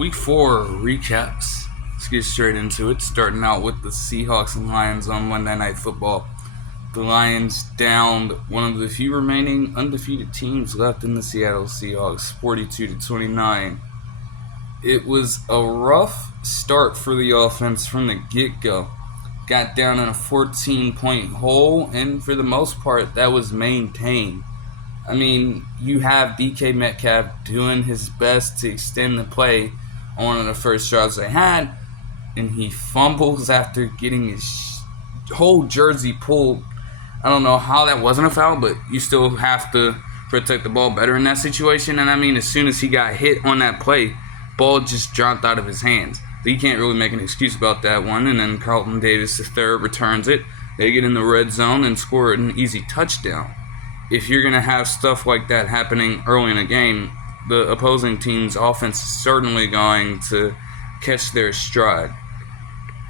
Week 4 recaps. Let's get straight into it. Starting out with the Seahawks and Lions on Monday Night Football. The Lions downed one of the few remaining undefeated teams left in the Seattle Seahawks, 42-29. It was a rough start for the offense from the get-go. Got down in a 14-point hole, and for the most part, that was maintained. I mean, you have DK Metcalf doing his best to extend the play on one of the first drives they had, and he fumbles after getting his whole jersey pulled. I don't know how that wasn't a foul, but you still have to protect the ball better in that situation. And I mean, as soon as he got hit on that play, ball just dropped out of his hands. So you can't really make an excuse about that one. And then Carlton Davis III returns it. They get in the red zone and score an easy touchdown. If you're going to have stuff like that happening early in a game, the opposing team's offense is certainly going to catch their stride.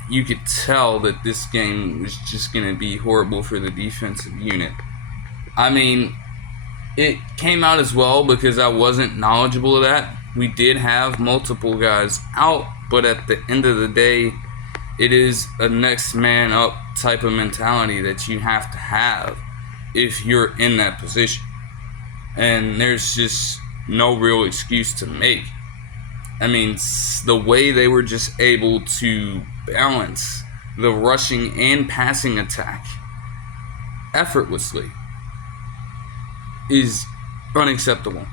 You could tell that this game was just going to be horrible for the defensive unit. I mean, it came out as well because I wasn't knowledgeable of that. We did have multiple guys out, but at the end of the day, it is a next man up type of mentality that you have to have if you're in that position. And there's just no real excuse to make. I mean, the way they were just able to balance the rushing and passing attack effortlessly is unacceptable.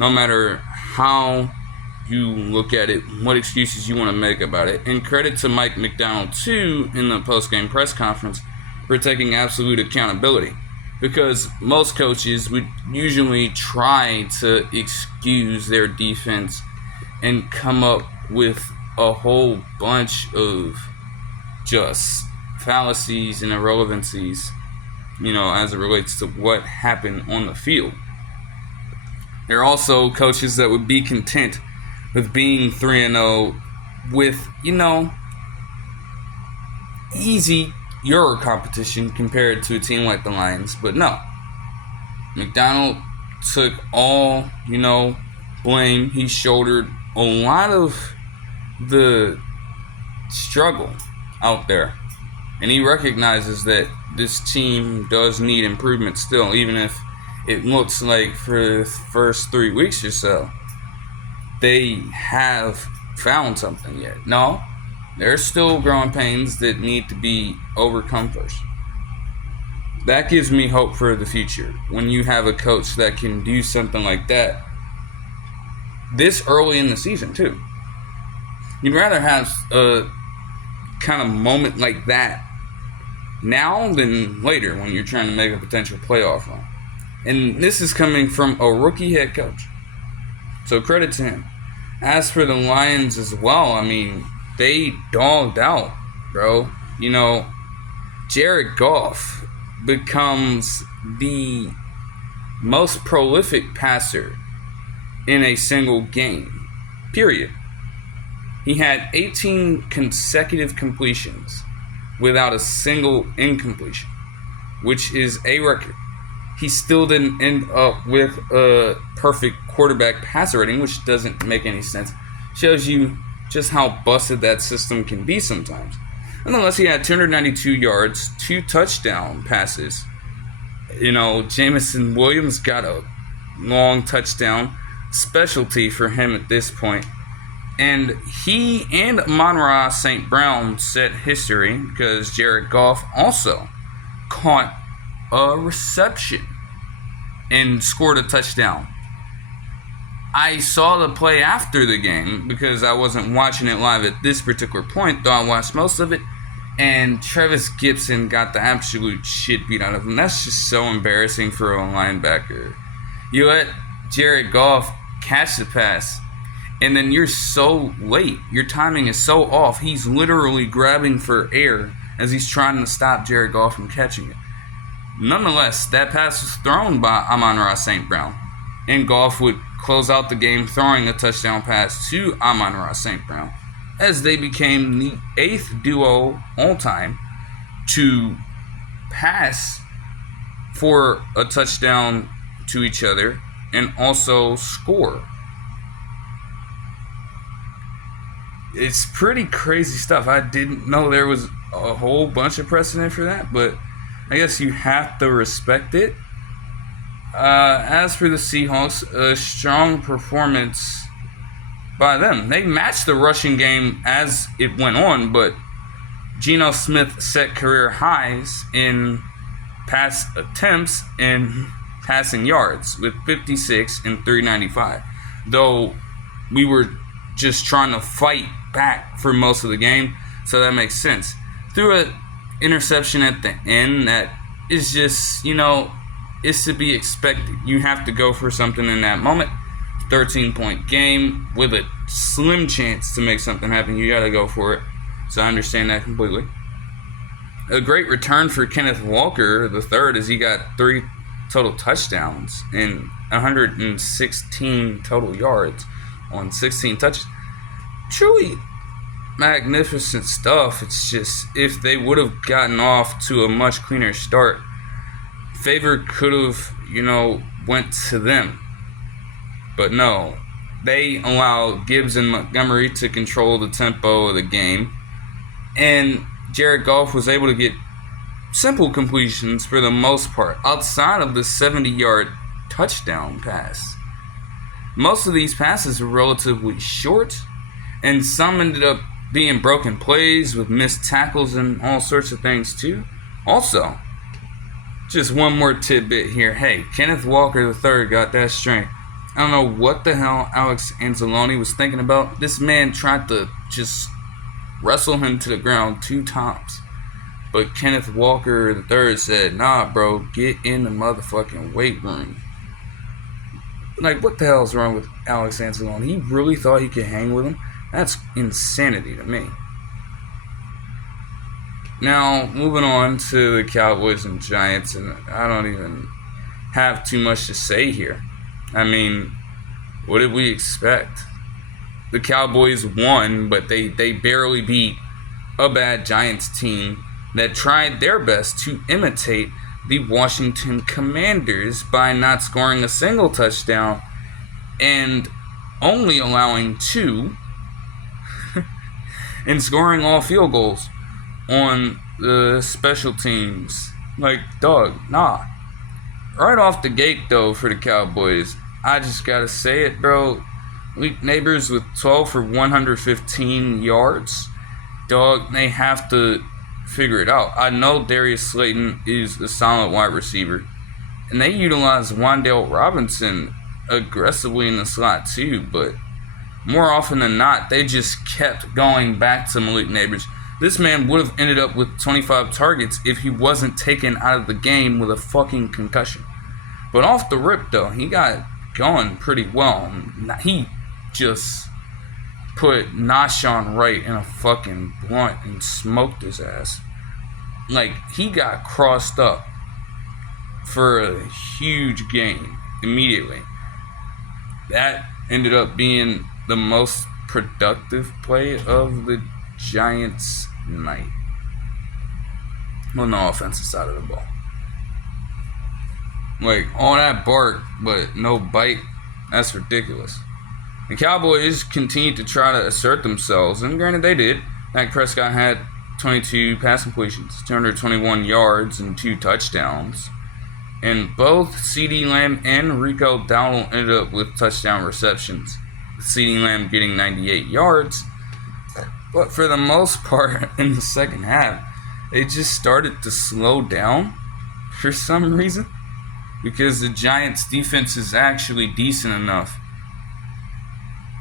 No matter how you look at it, what excuses you want to make about it. And credit to Mike McDonald, too, in the post-game press conference for taking absolute accountability. Because most coaches would usually try to excuse their defense and come up with a whole bunch of just fallacies and irrelevancies, as it relates to what happened on the field. There are also coaches that would be content with being 3-0 with, easy Euro competition compared to a team like the Lions. But no, McDonald took all, blame. He shouldered a lot of the struggle out there. And he recognizes that this team does need improvement still, even if it looks like for the first 3 weeks or so, they have found something yet. No, there's still growing pains that need to be overcome first. That gives me hope for the future when you have a coach that can do something like that this early in the season, too. You'd rather have a kind of moment like that now than later when you're trying to make a potential playoff run. And this is coming from a rookie head coach. So credit to him. As for the Lions as well, I mean, they dogged out, bro. Jared Goff becomes the most prolific passer in a single game, period. He had 18 consecutive completions without a single incompletion, which is a record. He still didn't end up with a perfect quarterback passer rating, which doesn't make any sense. Shows you just how busted that system can be sometimes. Nonetheless, he had 292 yards, 2 touchdown passes. Jameson Williams got a long touchdown, specialty for him at this point. And he and Amon-Ra St. Brown set history because Jared Goff also caught a reception and scored a touchdown. I saw the play after the game because I wasn't watching it live at this particular point, though I watched most of it, and Travis Gibson got the absolute shit beat out of him. That's just so embarrassing for a linebacker. You let Jared Goff catch the pass, and then you're so late. Your timing is so off. He's literally grabbing for air as he's trying to stop Jared Goff from catching it. Nonetheless, that pass was thrown by Amon-Ra St. Brown, and Goff would close out the game throwing a touchdown pass to Amon-Ra St. Brown as they became the 8th duo all time to pass for a touchdown to each other and also score. It's pretty crazy stuff. I didn't know there was a whole bunch of precedent for that, but I guess you have to respect it. As for the Seahawks, a strong performance by them. They matched the rushing game as it went on, but Geno Smith set career highs in pass attempts and passing yards with 56 and 395. Though we were just trying to fight back for most of the game, so that makes sense. Threw an interception at the end that is just, is to be expected. You have to go for something in that moment. 13-point game with a slim chance to make something happen. You got to go for it. So I understand that completely. A great return for Kenneth Walker, the third, as he got 3 total touchdowns and 116 total yards on 16 touches. Truly magnificent stuff. It's just, if they would have gotten off to a much cleaner start, Favre could have, went to them. But no, they allow Gibbs and Montgomery to control the tempo of the game. And Jared Goff was able to get simple completions for the most part, outside of the 70-yard touchdown pass. Most of these passes were relatively short, and some ended up being broken plays with missed tackles and all sorts of things too. Also, just one more tidbit here. Hey, Kenneth Walker III got that strength. I don't know what the hell Alex Anzalone was thinking about. This man tried to just wrestle him to the ground 2 times. But Kenneth Walker III said, nah, bro, get in the motherfucking weight room. Like, what the hell is wrong with Alex Anzalone? He really thought he could hang with him? That's insanity to me. Now, moving on to the Cowboys and Giants, and I don't even have too much to say here. I mean, what did we expect? The Cowboys won, but they barely beat a bad Giants team that tried their best to imitate the Washington Commanders by not scoring a single touchdown and only allowing 2 and scoring all field goals on the special teams. Like, dog, nah. Right off the gate, though, for the Cowboys, I just gotta say it, bro. Weak Neighbors with 12 for 115 yards. Dog, they have to figure it out. I know Darius Slayton is a solid wide receiver, and they utilize Wan'Dale Robinson aggressively in the slot too, but more often than not, they just kept going back to Malik Neighbors. This man would have ended up with 25 targets if he wasn't taken out of the game with a fucking concussion. But off the rip, though, he got going pretty well. He just put Nahshon Wright in a fucking blunt and smoked his ass. Like, he got crossed up for a huge gain immediately. That ended up being the most productive play of the Giants' night. On the offensive side of the ball. Like, all that bark, but no bite, that's ridiculous. The Cowboys continued to try to assert themselves, and granted they did. Dak Prescott had 22 pass completions, 221 yards, and 2 touchdowns. And both CeeDee Lamb and Rico Dowdle ended up with touchdown receptions. CeeDee Lamb getting 98 yards. But for the most part, in the second half, they just started to slow down for some reason. Because the Giants' defense is actually decent enough.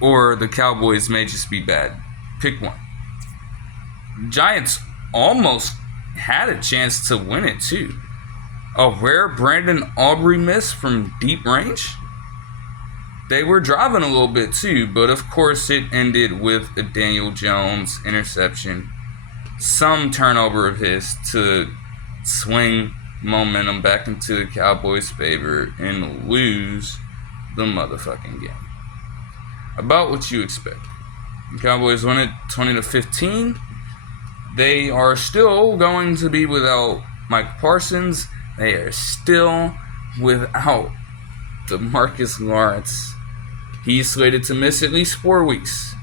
Or the Cowboys may just be bad. Pick one. The Giants almost had a chance to win it too. A rare Brandon Aubrey miss from deep range. They were driving a little bit too, but of course it ended with a Daniel Jones interception. Some turnover of his to swing momentum back into the Cowboys' favor and lose the motherfucking game. About what you expect. The Cowboys won it 20-15. They are still going to be without Mike Parsons. They are still without DeMarcus Lawrence. He's slated to miss at least 4 weeks.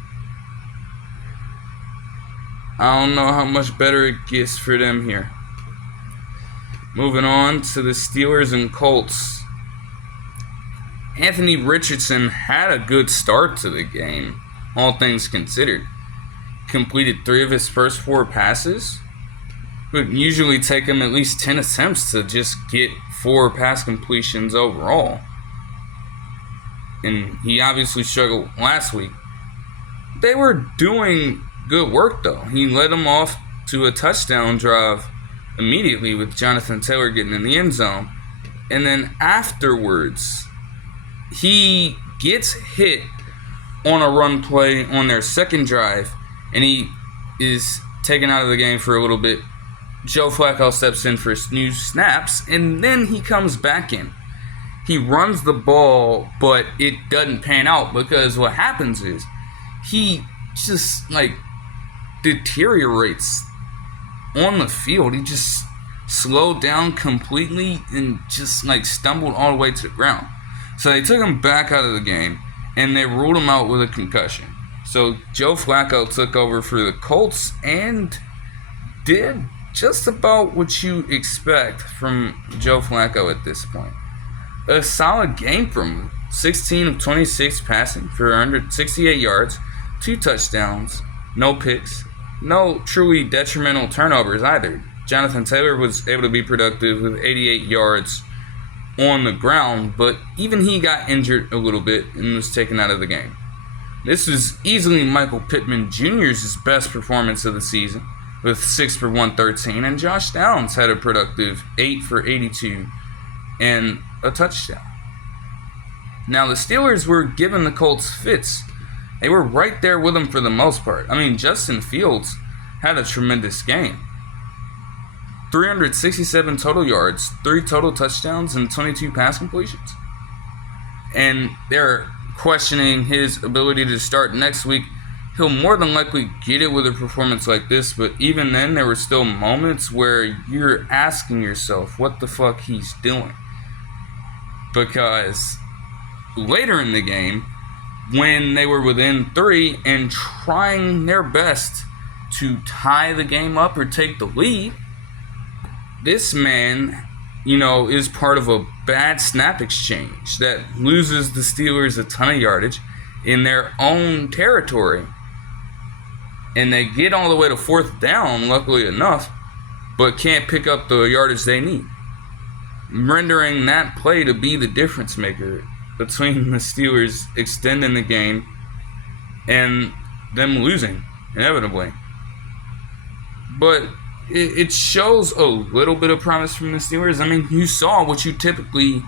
I don't know how much better it gets for them here. Moving on to the Steelers and Colts. Anthony Richardson had a good start to the game, all things considered. Completed 3 of his first 4 passes. It would usually take him at least 10 attempts to just get 4 pass completions overall. And he obviously struggled last week. They were doing good work, though. He led them off to a touchdown drive immediately with Jonathan Taylor getting in the end zone. And then afterwards, he gets hit on a run play on their second drive, and he is taken out of the game for a little bit. Joe Flacco steps in for new snaps, and then he comes back in. He runs the ball, but it doesn't pan out because what happens is he just, deteriorates on the field. He just slowed down completely and just, stumbled all the way to the ground. So they took him back out of the game, and they ruled him out with a concussion. So Joe Flacco took over for the Colts and did just about what you expect from Joe Flacco at this point. A solid game from him. 16 of 26 passing for 168 yards, 2 touchdowns, no picks, no truly detrimental turnovers either. Jonathan Taylor was able to be productive with 88 yards on the ground, but even he got injured a little bit and was taken out of the game. This was easily Michael Pittman Jr.'s best performance of the season, with 6 for 113, and Josh Downs had a productive 8 for 82 and a touchdown. Now, the Steelers were giving the Colts fits. They were right there with them for the most part. I mean, Justin Fields had a tremendous game. 367 total yards, 3 total touchdowns, and 22 pass completions. And they're questioning his ability to start next week. He'll more than likely get it with a performance like this, but even then, there were still moments where you're asking yourself what the fuck he's doing. Because later in the game, when they were within 3 and trying their best to tie the game up or take the lead, this man, is part of a bad snap exchange that loses the Steelers a ton of yardage in their own territory. And they get all the way to 4th down, luckily enough, but can't pick up the yardage they need, rendering that play to be the difference maker between the Steelers extending the game and them losing, inevitably. But it shows a little bit of promise from the Steelers. I mean, you saw what you typically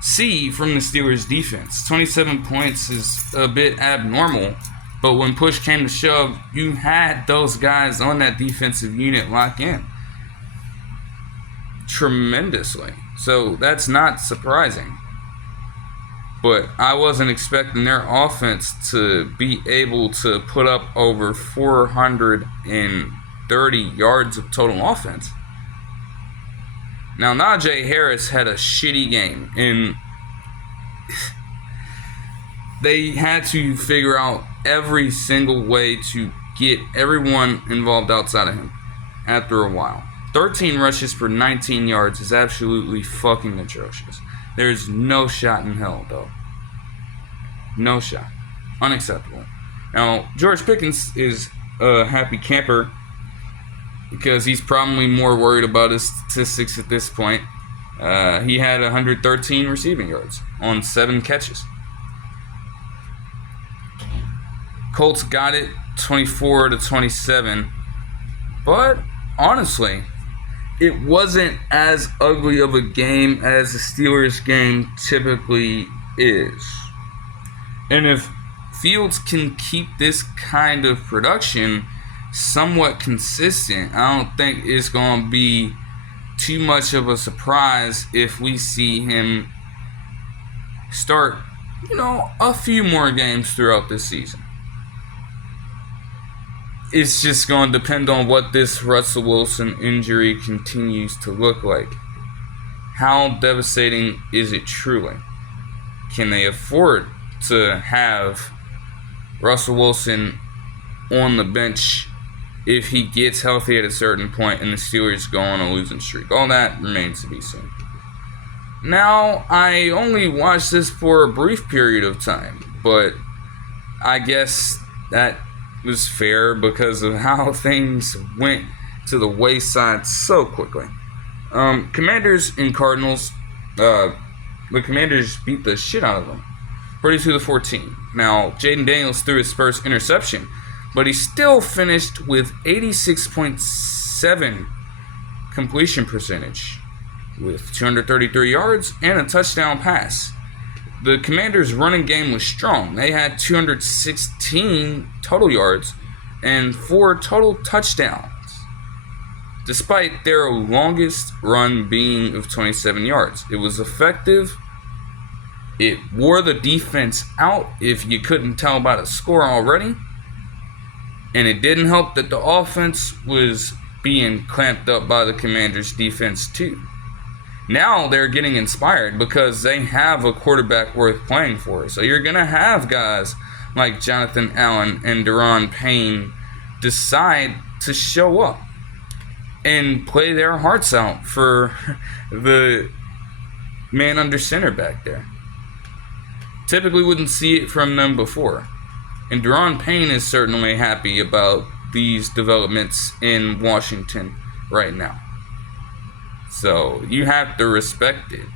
see from the Steelers' defense. 27 points is a bit abnormal, but when push came to shove, you had those guys on that defensive unit lock in tremendously. So that's not surprising. But I wasn't expecting their offense to be able to put up over 430 yards of total offense. Now, Najee Harris had a shitty game, and they had to figure out every single way to get everyone involved outside of him after a while. 13 rushes for 19 yards is absolutely fucking atrocious. There's no shot in hell, though. No shot. Unacceptable. Now, George Pickens is a happy camper because he's probably more worried about his statistics at this point. He had 113 receiving yards on 7 catches. Colts got it 24-27, but honestly, it wasn't as ugly of a game as the Steelers game typically is. And if Fields can keep this kind of production somewhat consistent, I don't think it's going to be too much of a surprise if we see him start, a few more games throughout this season. It's just going to depend on what this Russell Wilson injury continues to look like. How devastating is it truly? Can they afford to have Russell Wilson on the bench if he gets healthy at a certain point and the Steelers go on a losing streak. All that remains to be seen. Now, I only watched this for a brief period of time, but I guess that was fair because of how things went to the wayside so quickly. Commanders and Cardinals, the Commanders beat the shit out of them, 42-14. Now, Jayden Daniels threw his first interception, but he still finished with 86.7 completion percentage with 233 yards and a touchdown pass. The Commanders' running game was strong. They had 216 total yards and 4 total touchdowns, despite their longest run being of 27 yards. It was effective. It wore the defense out if you couldn't tell by the score already. And it didn't help that the offense was being clamped up by the Commanders' defense too. Now they're getting inspired because they have a quarterback worth playing for. So you're going to have guys like Jonathan Allen and Daron Payne decide to show up and play their hearts out for the man under center back there. Typically wouldn't see it from them before. And Daron Payne is certainly happy about these developments in Washington right now. So you have to respect it.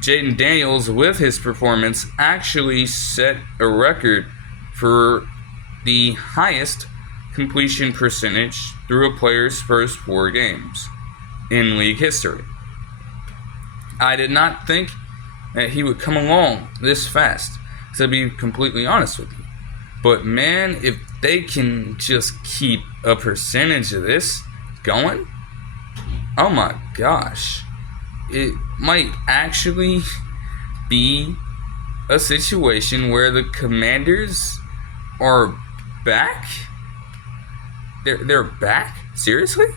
Jayden Daniels, with his performance, actually set a record for the highest completion percentage through a player's first 4 games in league history. I did not think that he would come along this fast, to be completely honest with you. But man, if they can just keep a percentage of this going, oh my gosh, it might actually be a situation where the Commanders are back? They're back? Seriously?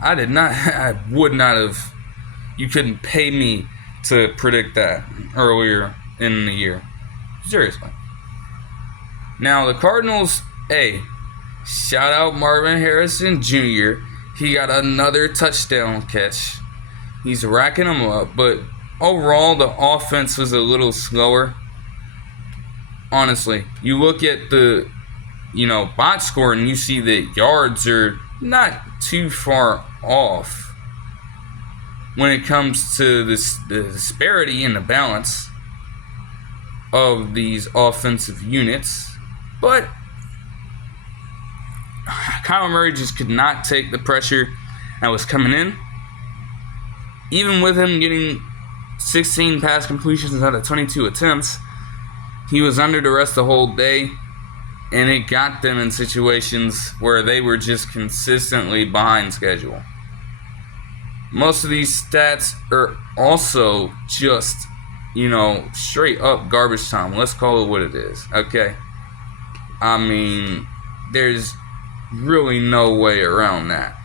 I would not have, you couldn't pay me to predict that earlier in the year. Seriously. Now the Cardinals, shout out Marvin Harrison Jr. He got another touchdown catch. He's racking them up, but overall the offense was a little slower. Honestly, you look at the, box score and you see that yards are not too far off when it comes to the disparity in the balance of these offensive units. But Kyler Murray just could not take the pressure that was coming in. Even with him getting 16 pass completions out of 22 attempts, he was under duress the whole day, and it got them in situations where they were just consistently behind schedule. Most of these stats are also just, straight up garbage time. Let's call it what it is, okay? I mean, there's really no way around that.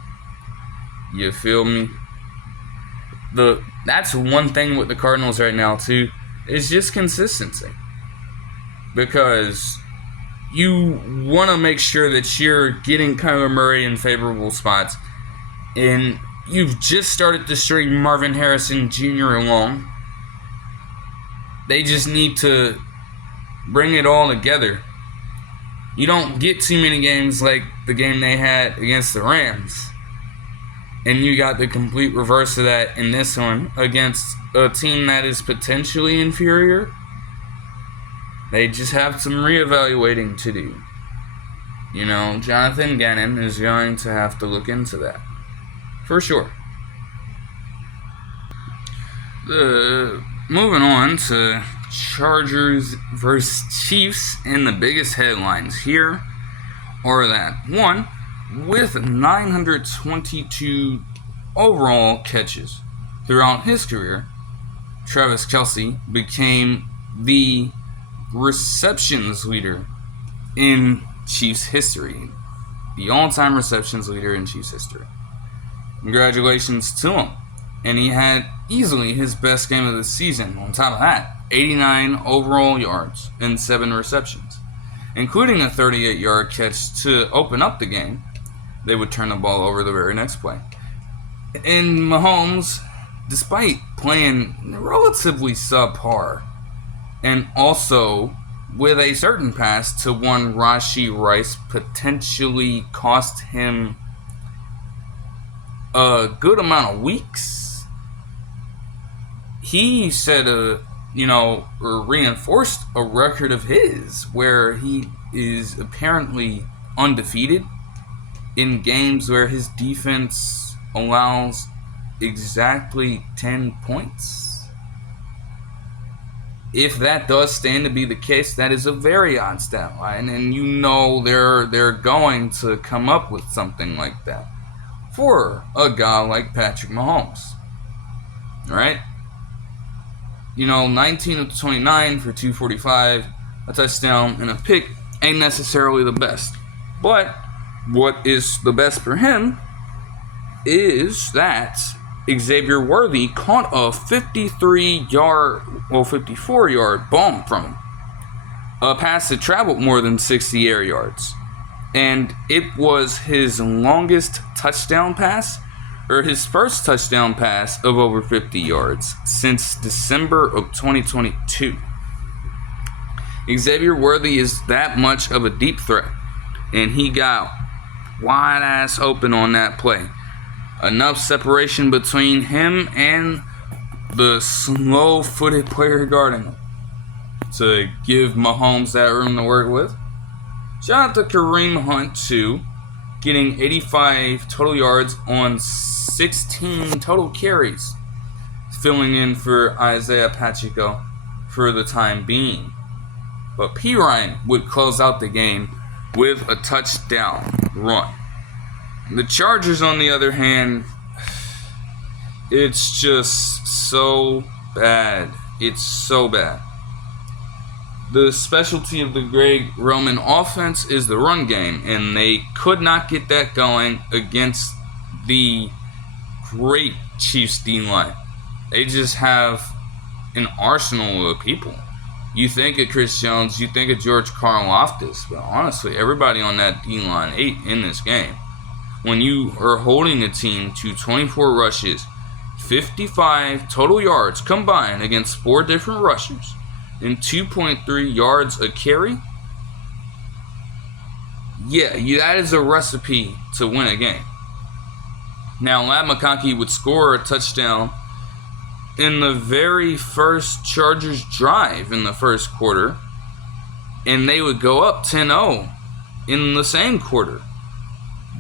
You feel me? That's one thing with the Cardinals right now too, is just consistency. Because you want to make sure that you're getting Kyler Murray in favorable spots, and you've just started to string Marvin Harrison Jr. along. They just need to bring it all together. You don't get too many games like the game they had against the Rams. And you got the complete reverse of that in this one against a team that is potentially inferior. They just have some reevaluating to do. Jonathan Gannon is going to have to look into that. For sure. Moving on to Chargers versus Chiefs, and the biggest headlines here are that, one, with 922 overall catches throughout his career, Travis Kelce became the receptions leader in Chiefs history. The all-time receptions leader in Chiefs history. Congratulations to him. And he had easily his best game of the season. On top of that, 89 overall yards and 7 receptions. including a 38-yard catch to open up the game, they would turn the ball over the very next play. And Mahomes, despite playing relatively subpar, and also with a certain pass to one Rashee Rice potentially cost him a good amount of weeks, he said or reinforced a record of his where he is apparently undefeated in games where his defense allows exactly 10 points. If that does stand to be the case, that is a very odd stat line, and they're going to come up with something like that for a guy like Patrick Mahomes. Right? 19 of 29 for 245, a touchdown, and a pick ain't necessarily the best. But what is the best for him is that Xavier Worthy caught a 54-yard bomb from him. A pass that traveled more than 60 air yards. And it was his longest touchdown pass, or his first touchdown pass of over 50 yards since December of 2022. Xavier Worthy is that much of a deep threat, and he got wide ass open on that play. Enough separation between him and the slow-footed player guarding him to give Mahomes that room to work with. Shout out to Kareem Hunt, too, getting 85 total yards on 16 total carries, filling in for Isaiah Pacheco for the time being. But P. Ryan would close out the game with a touchdown run. The Chargers, on the other hand, it's just so bad. It's so bad. The specialty of the Greg Roman offense is the run game, and they could not get that going against the great Chiefs D-line. They just have an arsenal of people. You think of Chris Jones, you think of George Karlaftis, but honestly, everybody on that D-line ate in this game. When you are holding a team to 24 rushes, 55 total yards combined against 4 different rushers, and 2.3 yards a carry, that is a recipe to win a game. Now, Ladd McConkey would score a touchdown in the very first Chargers drive in the first quarter, and they would go up 10-0 in the same quarter.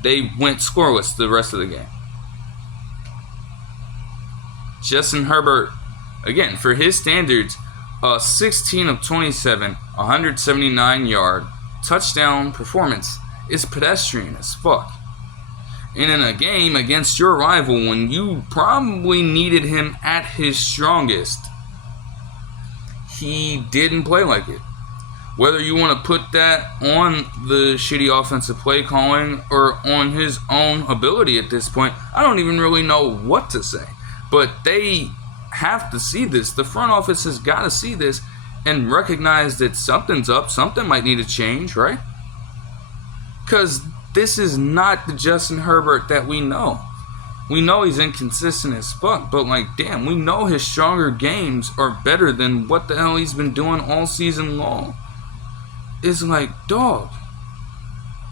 They went scoreless the rest of the game. Justin Herbert, again, for his standards, 16 of 27, 179-yard touchdown performance is pedestrian as fuck. And in a game against your rival when you probably needed him at his strongest, he didn't play like it. Whether you want to put that on the shitty offensive play calling or on his own ability at this point, I don't even really know what to say. But they have to see this. The front office has got to see this and recognize that something's up. Something might need to change, right? Because this is not the Justin Herbert that we know. We know he's inconsistent as fuck, but damn, we know his stronger games are better than what the hell he's been doing all season long. It's dog,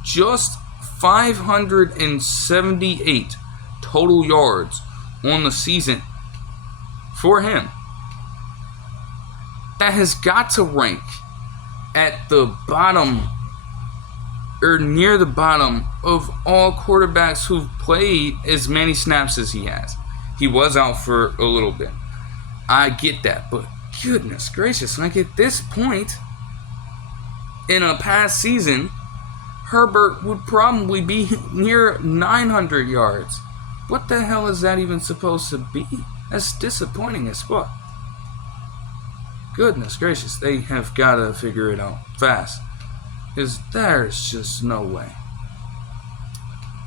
just 578 total yards on the season for him. That has got to rank at the bottom or near the bottom of all quarterbacks who've played as many snaps as he has. He was out for a little bit. I get that, but goodness gracious, at this point in a past season, Herbert would probably be near 900 yards. What the hell is that even supposed to be? That's disappointing as fuck. Goodness gracious, they have got to figure it out fast. Because there's just no way.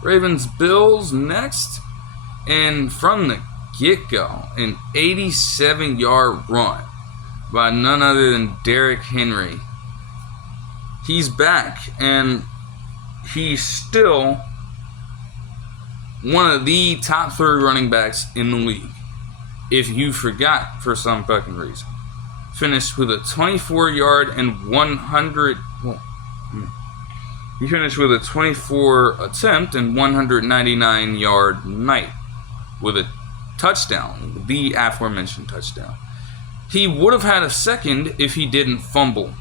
Ravens-Bills next. And from the get-go, an 87-yard run by none other than Derrick Henry he's back, and he's still one of the top 3 running backs in the league. If you forgot for some fucking reason. Finished with a 24-yard and 100... He finished with a 24 attempt and 199-yard night with a touchdown, the aforementioned touchdown. He would have had a second if he didn't fumble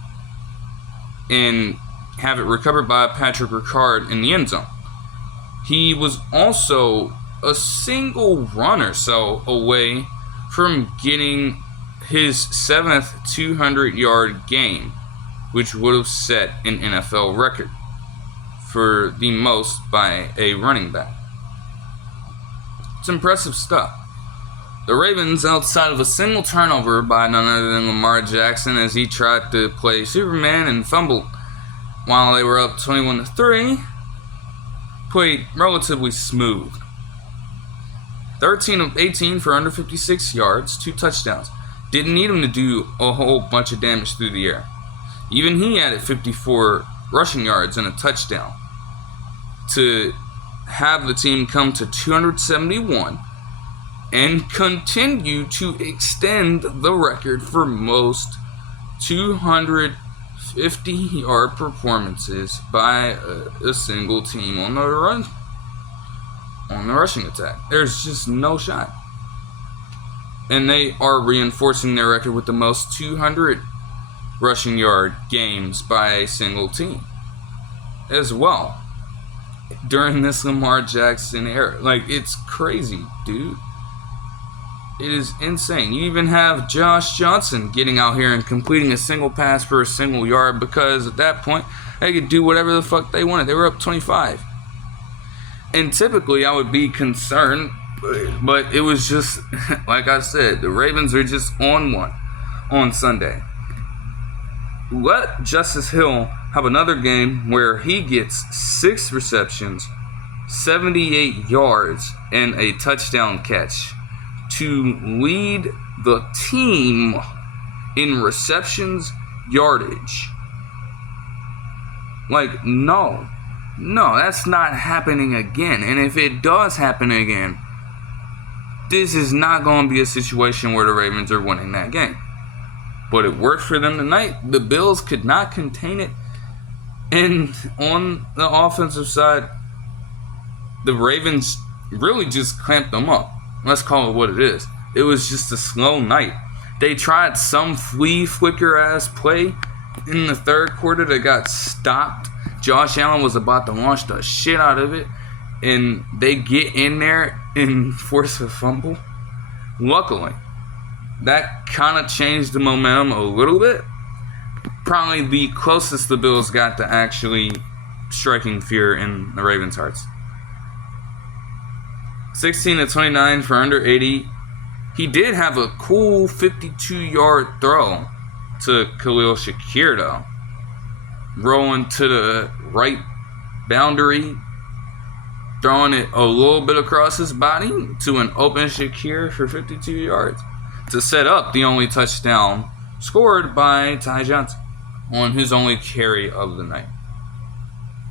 and have it recovered by Patrick Ricard in the end zone. He was also a single run or so away from getting his 7th 200-yard game, which would have set an NFL record for the most by a running back. It's impressive stuff. The Ravens, outside of a single turnover by none other than Lamar Jackson as he tried to play Superman and fumbled while they were up 21-3, played relatively smooth. 13 of 18 for under 56 yards, 2 touchdowns. Didn't need him to do a whole bunch of damage through the air. Even he added 54 rushing yards and a touchdown to have the team come to 271 and continue to extend the record for most 250-yard performances by a single team on the rushing attack. There's just no shot. And they are reinforcing their record with the most 200 rushing yard games by a single team as well during this Lamar Jackson era. Like, it's crazy, dude. It is insane. You even have Josh Johnson getting out here and completing a single pass for a single yard because at that point they could do whatever the fuck they wanted. They were up 25. And typically I would be concerned, but it was just, like I said, the Ravens are just on one on Sunday. Let Justice Hill have another game where he gets 6 receptions, 78 yards, and a touchdown catch to lead the team in receptions yardage. Like, no, that's not happening again. And if it does happen again, this is not going to be a situation where the Ravens are winning that game. But it worked for them tonight. The Bills could not contain it. And on the offensive side, the Ravens really just clamped them up. Let's call it what it is. It was just a slow night. They tried some flea flicker ass play in the third quarter that got stopped. Josh Allen was about to launch the shit out of it, and they get in there and force a fumble. Luckily, that kind of changed the momentum a little bit. Probably the closest the Bills got to actually striking fear in the Ravens' hearts. 16-29 for under 80. He did have a cool 52-yard throw to Khalil Shakir, though. Rolling to the right boundary, throwing it a little bit across his body to an open Shakir for 52 yards to set up the only touchdown scored by Ty Johnson on his only carry of the night.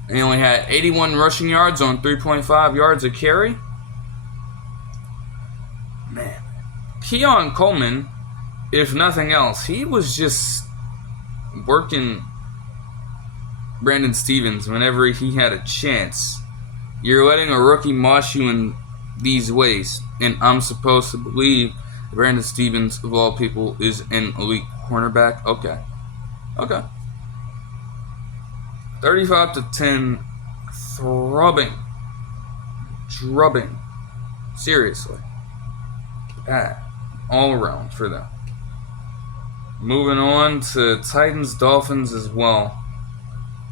And he only had 81 rushing yards on 3.5 yards a carry. Man, Keon Coleman, if nothing else, he was just working Brandon Stevens whenever he had a chance. You're letting a rookie mosh you in these ways, and I'm supposed to believe Brandon Stevens, of all people, is an elite cornerback? Okay. 35-10, drubbing. Seriously. Bad. All around for them. Moving on to Titans-Dolphins as well.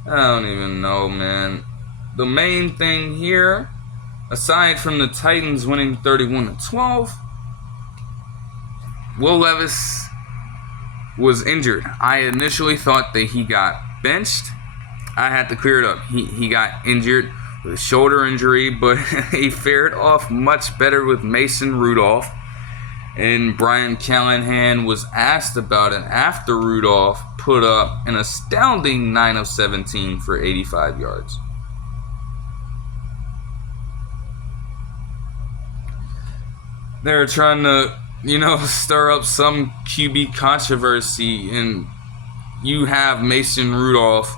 I don't even know, man. The main thing here, aside from the Titans winning 31-12, Will Levis was injured. I initially thought that he got benched. I had to clear it up. He got injured with a shoulder injury, but he fared off much better with Mason Rudolph. And Brian Callahan was asked about it after Rudolph put up an astounding 9 of 17 for 85 yards. They're trying to, stir up some QB controversy, and you have Mason Rudolph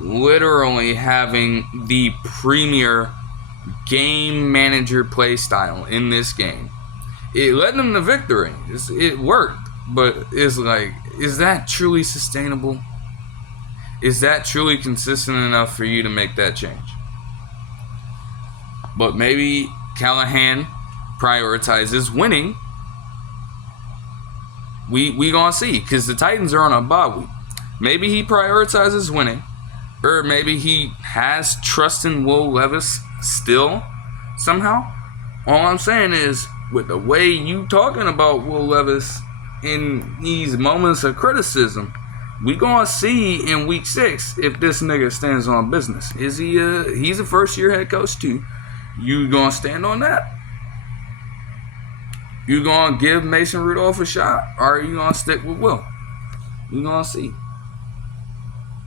literally having the premier game manager play style in this game. It led them to victory. It worked, but it's like, is that truly sustainable? Is that truly consistent enough for you to make that change? But maybe Callahan prioritizes winning. We gonna see, because the Titans are on a bye week. Maybe he prioritizes winning, or maybe he has trust in Will Levis still somehow. All I'm saying is, with the way you talking about Will Levis in these moments of criticism, we gonna see in week 6 if this nigga stands on business. Is he? He's a first-year head coach too. You gonna stand on that? You gonna give Mason Rudolph a shot, or are you gonna stick with Will? We gonna see.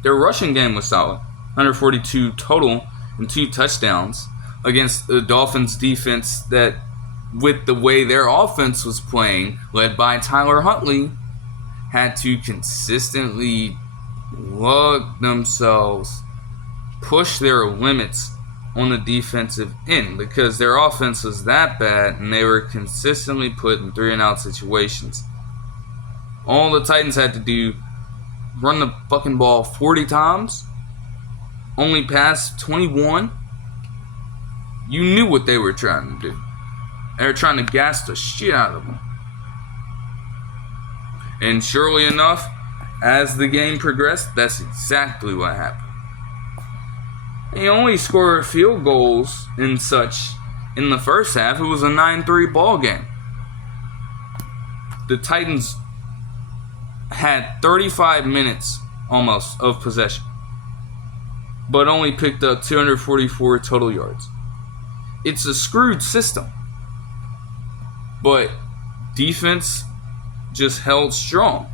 Their rushing game was solid, 142 total and 2 touchdowns against the Dolphins defense that, with the way their offense was playing, led by Tyler Huntley, had to consistently lug themselves, push their limits on the defensive end, because their offense was that bad and they were consistently put in 3-and-out situations. All the Titans had to do, run the fucking ball 40 times, only pass 21. You knew what they were trying to do. They were trying to gas the shit out of them. And surely enough, as the game progressed, that's exactly what happened. He only scored field goals and such in the first half. It was a 9-3 ball game. The Titans had 35 minutes almost of possession, but only picked up 244 total yards. It's a screwed system, but defense just held strong,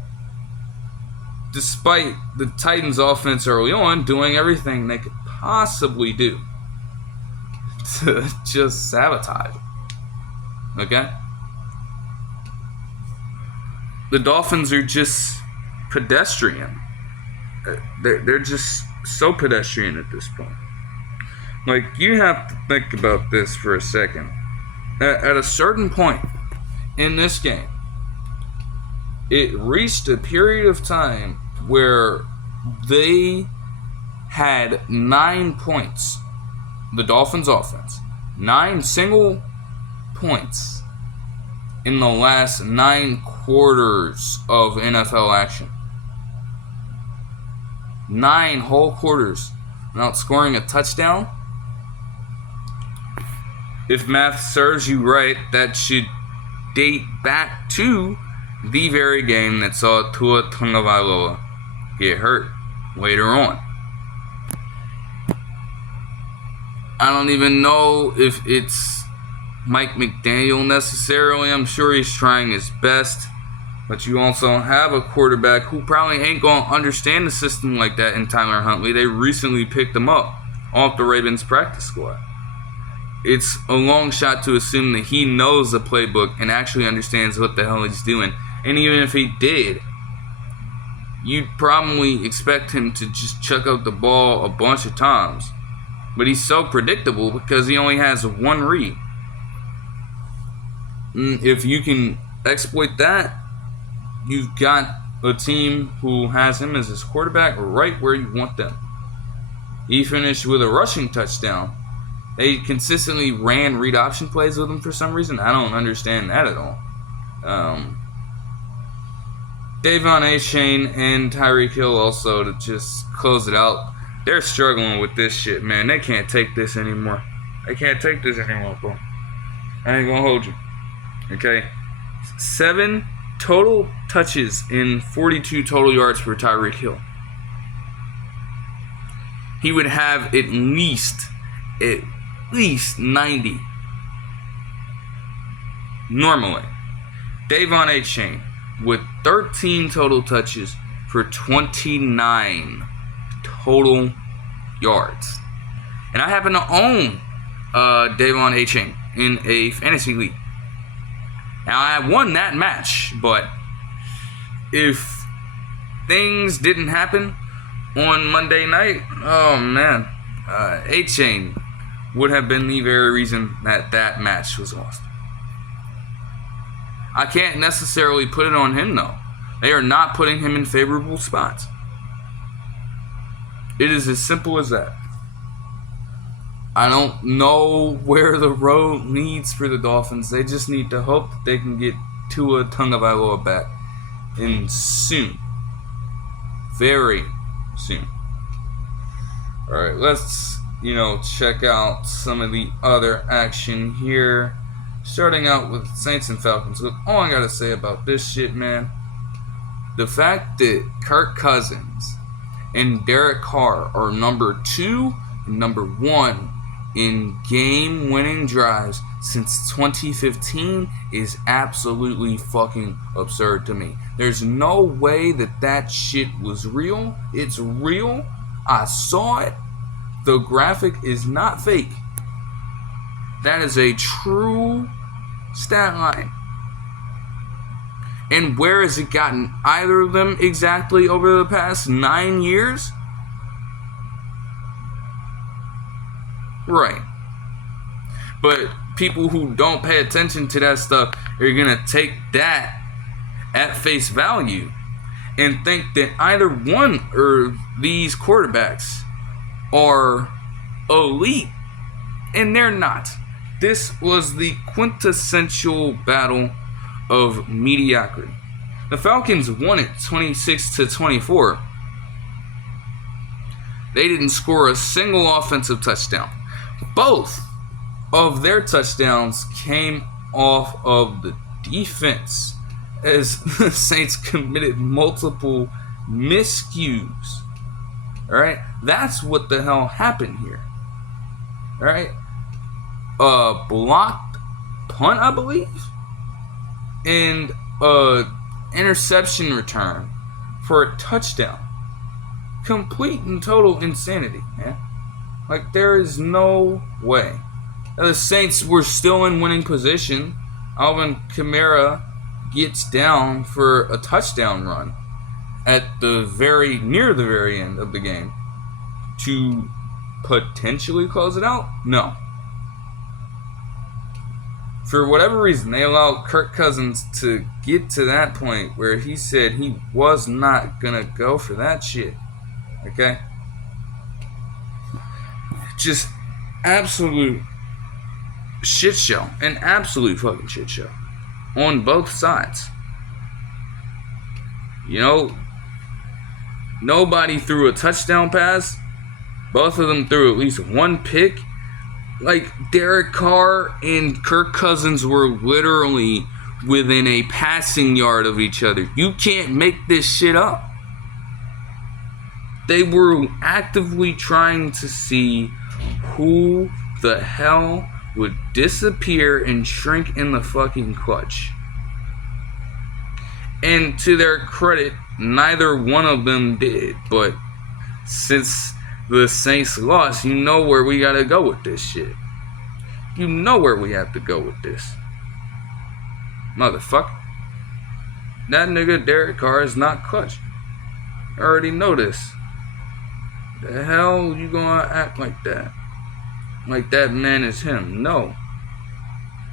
despite the Titans' offense early on doing everything they could possibly do to just sabotage. Okay? The Dolphins are just pedestrian. They're just so pedestrian at this point. Like, you have to think about this for a second. At a certain point in this game, it reached a period of time where they had 9 points. The Dolphins offense, 9 single points in the last 9 quarters of NFL action. 9 whole quarters without scoring a touchdown. If math serves you right, that should date back to the very game that saw Tua Tagovailoa get hurt later on. I don't even know if it's Mike McDaniel necessarily. I'm sure he's trying his best. But you also have a quarterback who probably ain't going to understand the system like that in Tyler Huntley. They recently picked him up off the Ravens practice squad. It's a long shot to assume that he knows the playbook and actually understands what the hell he's doing. And even if he did, you'd probably expect him to just chuck out the ball a bunch of times. But he's so predictable because he only has one read. If you can exploit that, you've got a team who has him as his quarterback right where you want them. He finished with a rushing touchdown. They consistently ran read option plays with him for some reason. I don't understand that at all. Davon Achane and Tyreek Hill also, to just close it out. They're struggling with this shit, man. They can't take this anymore. They can't take this anymore, bro. I ain't gonna hold you. Okay? 7 total touches and 42 total yards for Tyreek Hill. He would have at least 90 normally Davante Chain with 13 total touches for 29 total yards. And I happen to own Davante Chain in a fantasy league. Now, I won that match, but if things didn't happen on Monday night, oh man, A-Chain would have been the very reason that match was lost. I can't necessarily put it on him, though. They are not putting him in favorable spots. It is as simple as that. I don't know where the road leads for the Dolphins. They just need to hope that they can get Tua Tagovailoa back. And soon. Very soon. Alright, let's, check out some of the other action here. Starting out with Saints and Falcons. Look, all I gotta say about this shit, man. The fact that Kirk Cousins and Derek Carr are number 2 and number 1 in game-winning drives since 2015 is absolutely fucking absurd to me. There's no way that shit was real. It's real. I saw it. The graphic is not fake. That is a true stat line. And where has it gotten either of them exactly over the past 9 years? Right. But people who don't pay attention to that stuff are going to take that at face value and think that either one of these quarterbacks are elite. And they're not. This was the quintessential battle of mediocrity. The Falcons won it 26-24. They didn't score a single offensive touchdown. Both of their touchdowns came off of the defense as the Saints committed multiple miscues. Alright? That's what the hell happened here. Alright? Blocked punt, I believe, and interception return for a touchdown. Complete and total insanity, man. Like, there is no way. The Saints were still in winning position. Alvin Kamara gets down for a touchdown run at near the very end of the game to potentially close it out. No. For whatever reason, they allowed Kirk Cousins to get to that point where he said he was not going to go for that shit. Okay? Just absolute shit show. An absolute fucking shit show. On both sides. Nobody threw a touchdown pass. Both of them threw at least one pick. Like, Derek Carr and Kirk Cousins were literally within a passing yard of each other. You can't make this shit up. They were actively trying to see who the hell would disappear and shrink in the fucking clutch. And to their credit, neither one of them did. But since the Saints lost, you know where we gotta go with this shit. You know where we have to go with this. Motherfucker. That nigga Derek Carr is not clutch. I already know this. The hell you gonna act like that? Like that man is him? No.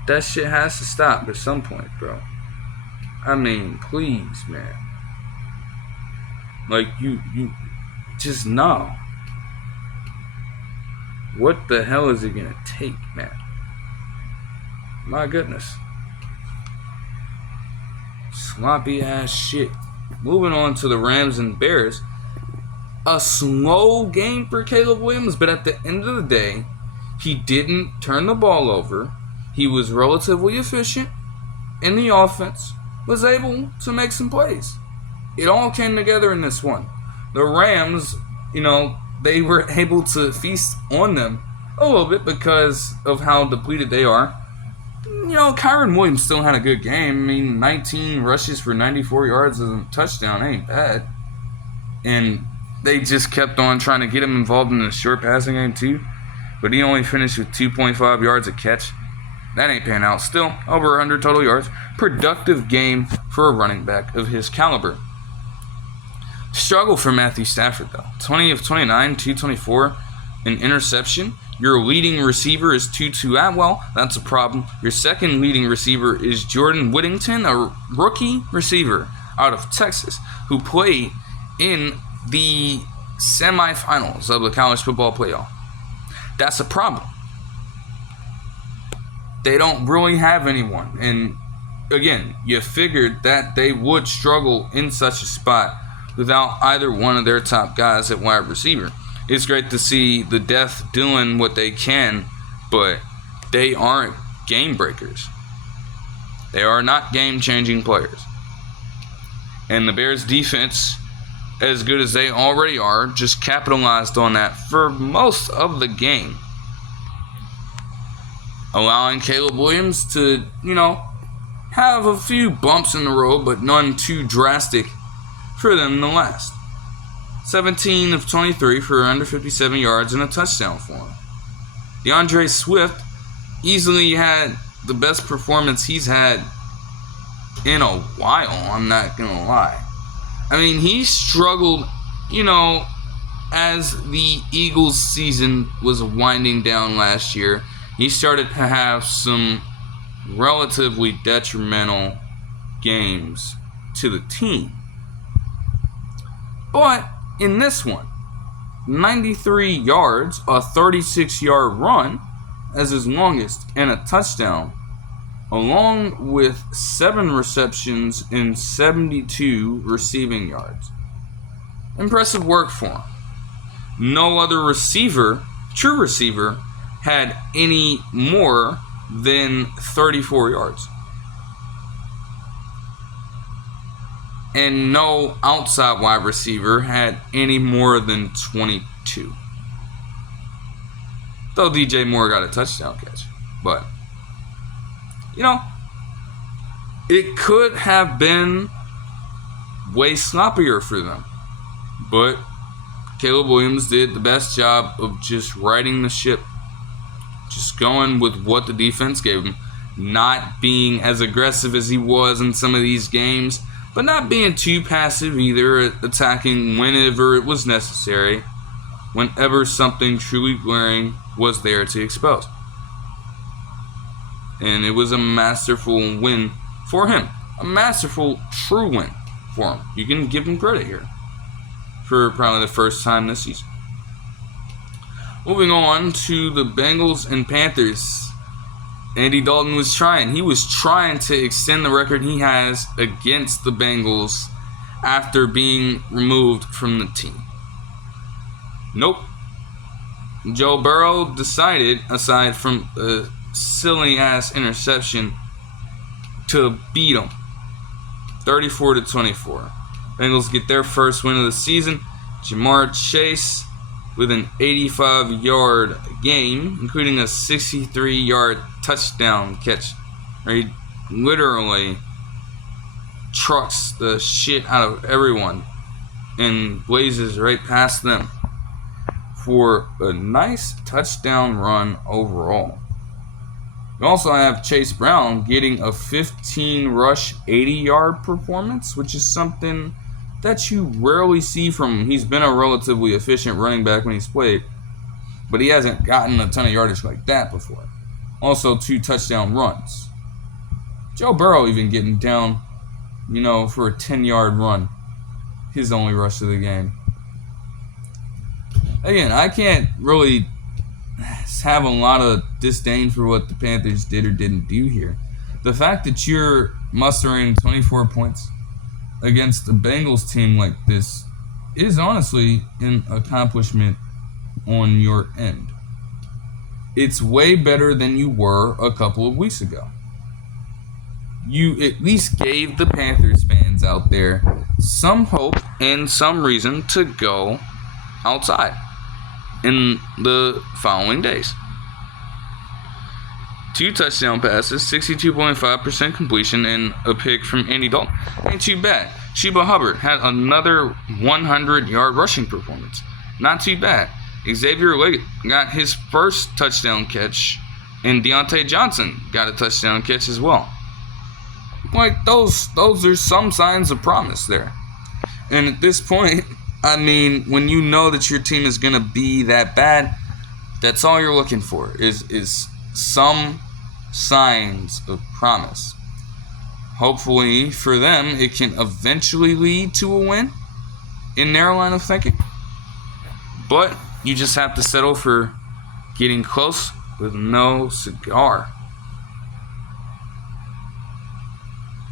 That shit has to stop at some point, bro. I mean, please, man. Like, you just know. What the hell is it gonna take, man? My goodness. Sloppy ass shit. Moving on to the Rams and Bears. A slow game for Caleb Williams, but at the end of the day, he didn't turn the ball over. He was relatively efficient, and the offense was able to make some plays. It all came together in this one. The Rams, they were able to feast on them a little bit because of how depleted they are. Kyron Williams still had a good game. I mean, 19 rushes for 94 yards and a touchdown ain't bad. And they just kept on trying to get him involved in the short passing game too. But he only finished with 2.5 yards a catch. That ain't panning out. Still, over 100 total yards. Productive game for a running back of his caliber. Struggle for Matthew Stafford, though. 20 of 29, 224, an interception. Your leading receiver is Tutu Atwell. That's a problem. Your second leading receiver is Jordan Whittington, a rookie receiver out of Texas, who played in the semifinals of the college football playoff. That's a problem. They don't really have anyone. And again, you figured that they would struggle in such a spot without either one of their top guys at wide receiver. It's great to see the Death doing what they can, but they aren't game breakers. They are not game-changing players. And the Bears' defense, as good as they already are, just capitalized on that for most of the game. Allowing Caleb Williams to, have a few bumps in the road, but none too drastic for them to last. 17 of 23 for under 57 yards and a touchdown for him. DeAndre Swift easily had the best performance he's had in a while, I'm not going to lie. I mean, he struggled, as the Eagles season was winding down last year. He started to have some relatively detrimental games to the team. But in this one, 93 yards, a 36-yard run as his longest, and a touchdown, along with 7 receptions and 72 receiving yards. Impressive work for him. No other receiver, true receiver, had any more than 34 yards. And no outside wide receiver had any more than 22. Though DJ Moore got a touchdown catch. But, it could have been way sloppier for them. But Caleb Williams did the best job of just riding the ship. Just going with what the defense gave him. Not being as aggressive as he was in some of these games, but not being too passive either, attacking whenever it was necessary, whenever something truly glaring was there to expose. And it was a masterful win for him. A masterful, true win for him. You can give him credit here for probably the first time this season. Moving on to the Bengals and Panthers. Andy Dalton was trying. He was trying to extend the record he has against the Bengals after being removed from the team. Nope. Joe Burrow decided, aside from a silly-ass interception, to beat him. 34-24. Bengals get their first win of the season. Jamar Chase with an 85-yard game, including a 63-yard touchdown catch, where he literally trucks the shit out of everyone and blazes right past them for a nice touchdown run overall. We also have Chase Brown getting a 15-rush, 80-yard performance, which is something that you rarely see from him. He's been a relatively efficient running back when he's played, but he hasn't gotten a ton of yardage like that before. Also, 2 touchdown runs. Joe Burrow even getting down, for a 10-yard run. His only rush of the game. Again, I can't really have a lot of disdain for what the Panthers did or didn't do here. The fact that you're mustering 24 points against the Bengals team like this is honestly an accomplishment on your end. It's way better than you were a couple of weeks ago. You at least gave the Panthers fans out there some hope and some reason to go outside in the following days. 2 touchdown passes, 62.5% completion, and a pick from Andy Dalton. Ain't too bad. Chuba Hubbard had another 100-yard rushing performance. Not too bad. Xavier Leggett got his first touchdown catch, and Deontay Johnson got a touchdown catch as well. Like, those are some signs of promise there. And at this point, I mean, when you know that your team is going to be that bad, that's all you're looking for is some signs of promise. Hopefully for them, it can eventually lead to a win in their line of thinking. But you just have to settle for getting close with no cigar.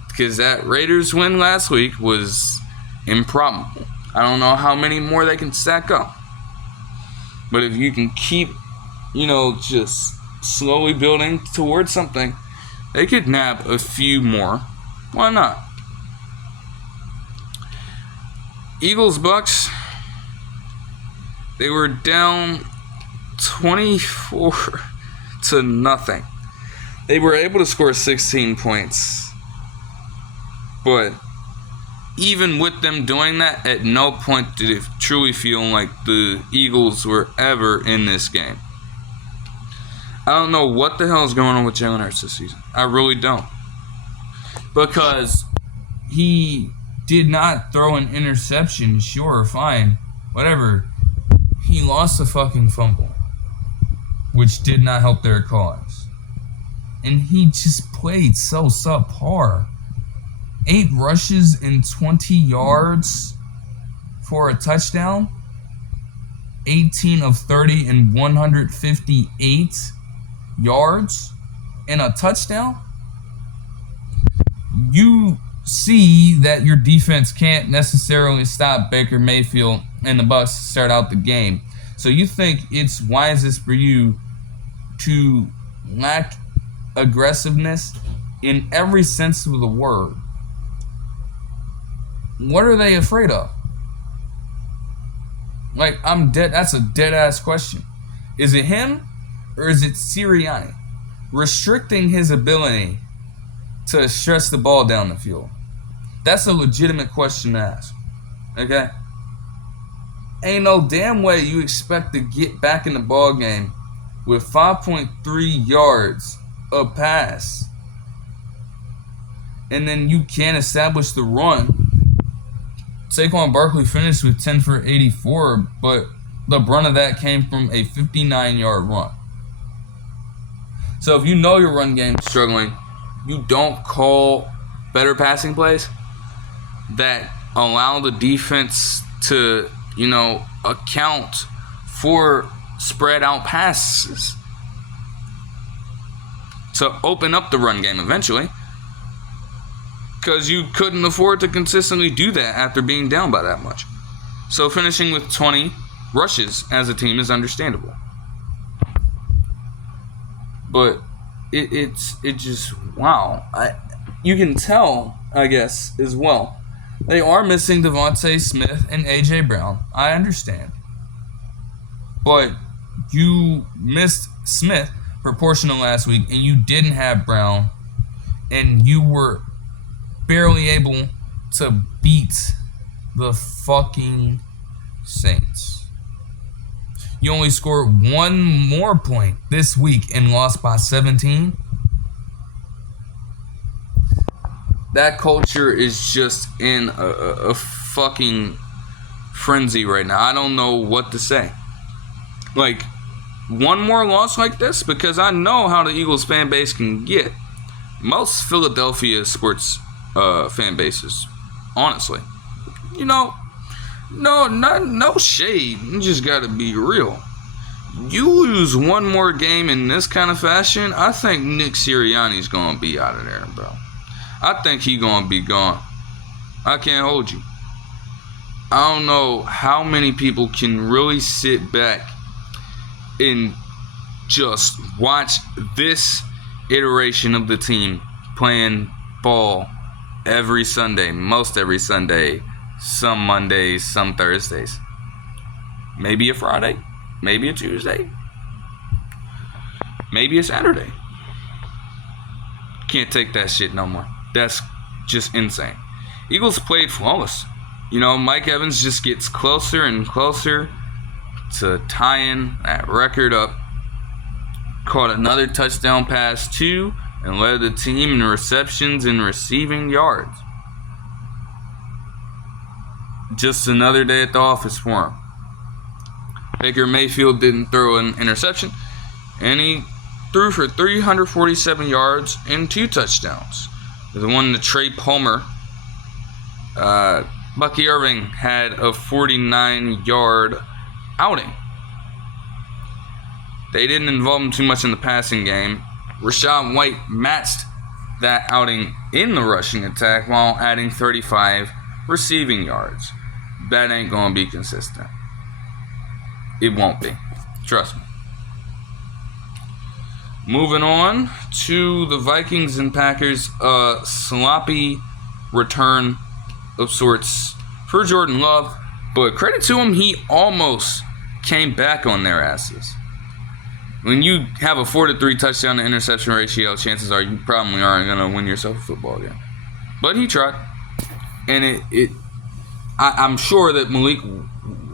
Because that Raiders win last week was improbable. I don't know how many more they can stack up. But if you can keep, just slowly building towards something, they could nab a few more. Why not? Eagles-Bucks, they were down 24-0. They were able to score 16 points. But even with them doing that, at no point did it truly feel like the Eagles were ever in this game. I don't know what the hell is going on with Jalen Hurts this season. I really don't. Because he did not throw an interception, sure, fine, whatever. He lost a fucking fumble, which did not help their cause. And he just played so subpar. 8 rushes and 20 yards for a touchdown. 18 of 30 and 158 yards and a touchdown. You see that your defense can't necessarily stop Baker Mayfield and the Bucs to start out the game. So you think it's wisest for you to lack aggressiveness in every sense of the word. What are they afraid of? Like, I'm dead. That's a dead-ass question. Is it him or is it Sirianni restricting his ability to stretch the ball down the field? That's a legitimate question to ask. Okay? Ain't no damn way you expect to get back in the ball game with 5.3 yards a pass, and then you can't establish the run. Saquon Barkley finished with 10 for 84, but the brunt of that came from a 59-yard run. So if you know your run game's struggling, you don't call better passing plays that allow the defense to, account for spread out passes to open up the run game eventually. Because you couldn't afford to consistently do that after being down by that much. So finishing with 20 rushes as a team is understandable. But it just, wow. You can tell, I guess, as well. They are missing Devontae Smith and A.J. Brown. I understand. But you missed Smith proportional last week, and you didn't have Brown, and you were barely able to beat the fucking Saints. You only scored one more point this week and lost by 17. That culture is just in a fucking frenzy right now. I don't know what to say. Like, one more loss like this, because I know how the Eagles fan base can get. Most Philadelphia sports fan bases, honestly. No shade. You just gotta be real. You lose one more game in this kind of fashion, I think Nick Sirianni's gonna be out of there, bro. I think he gonna be gone. I can't hold you. I don't know how many people can really sit back and just watch this iteration of the team playing ball every Sunday, most every Sunday, some Mondays, some Thursdays. Maybe a Friday, maybe a Tuesday, maybe a Saturday. Can't take that shit no more. That's just insane. Eagles played flawless. Mike Evans just gets closer and closer to tying that record up. Caught another touchdown pass too, and led the team in receptions and receiving yards. Just another day at the office for him. Baker Mayfield didn't throw an interception, and he threw for 347 yards and 2 touchdowns. The one to Trey Palmer. Bucky Irving had a 49-yard outing. They didn't involve him too much in the passing game. Rachaad White matched that outing in the rushing attack while adding 35 receiving yards. That ain't going to be consistent. It won't be. Trust me. Moving on to the Vikings and Packers. A sloppy return of sorts for Jordan Love. But credit to him, he almost came back on their asses. When you have a 4-3 touchdown to interception ratio, chances are you probably aren't going to win yourself a football game. But he tried. And I'm sure that Malik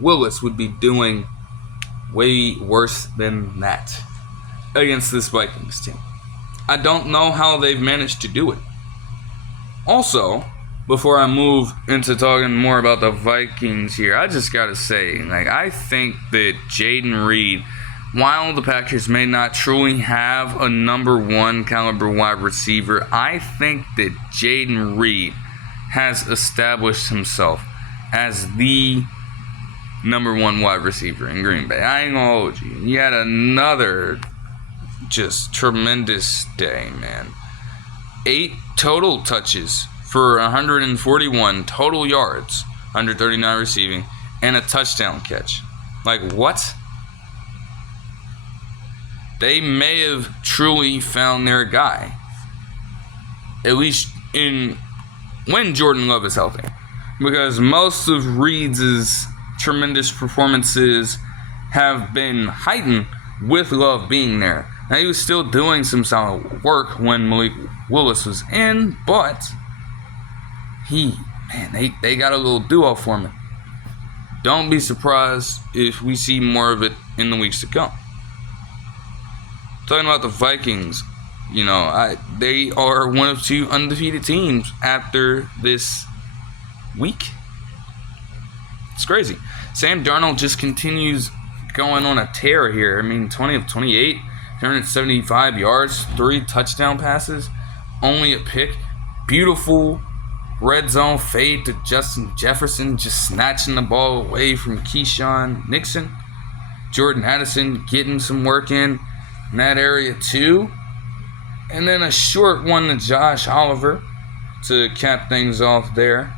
Willis would be doing way worse than that against this Vikings team. I don't know how they've managed to do it. Also, before I move into talking more about the Vikings here, I just got to say, I think that Jayden Reed, while the Packers may not truly have a number 1 caliber wide receiver, I think that Jayden Reed has established himself as the number 1 wide receiver in Green Bay. I ain't gonna hold you. He had another just tremendous day, man. 8 total touches for 141 total yards, 139 receiving, and a touchdown catch. What? They may have truly found their guy. At least when Jordan Love is healthy. Because most of Reed's tremendous performances have been heightened with Love being there. Now, he was still doing some solid work when Malik Willis was in, but they got a little duo for me. Don't be surprised if we see more of it in the weeks to come. Talking about the Vikings, they are one of 2 undefeated teams after this week. It's crazy. Sam Darnold just continues going on a tear here. 20 of 28, 375 yards, 3 touchdown passes, only a pick. Beautiful red zone fade to Justin Jefferson, just snatching the ball away from Keyshawn Nixon. Jordan Addison getting some work in that area too. And then a short one to Josh Oliver to cap things off there.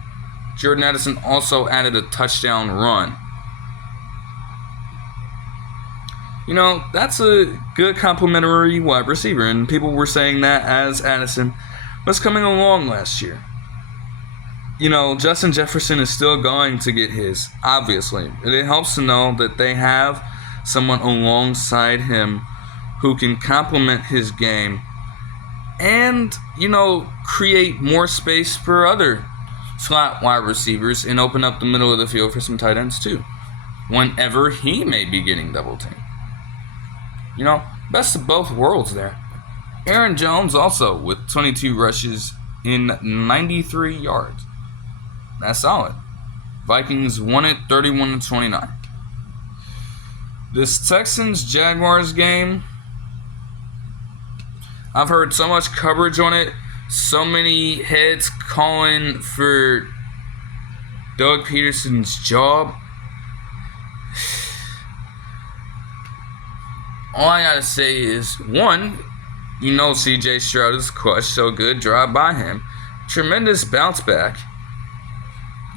Jordan Addison also added a touchdown run. That's a good complimentary wide receiver, and people were saying that as Addison was coming along last year. Justin Jefferson is still going to get his, obviously. It helps to know that they have someone alongside him who can complement his game and, create more space for other slot wide receivers and open up the middle of the field for some tight ends too, whenever he may be getting double teamed. Best of both worlds there. Aaron Jones also with 22 rushes in 93 yards. That's solid. Vikings won it 31-29. This Texans-Jaguars game, I've heard so much coverage on it, so many heads calling for Doug Pederson's job. All I gotta say is, one, CJ Stroud is clutch, so good drive by him. Tremendous bounce back.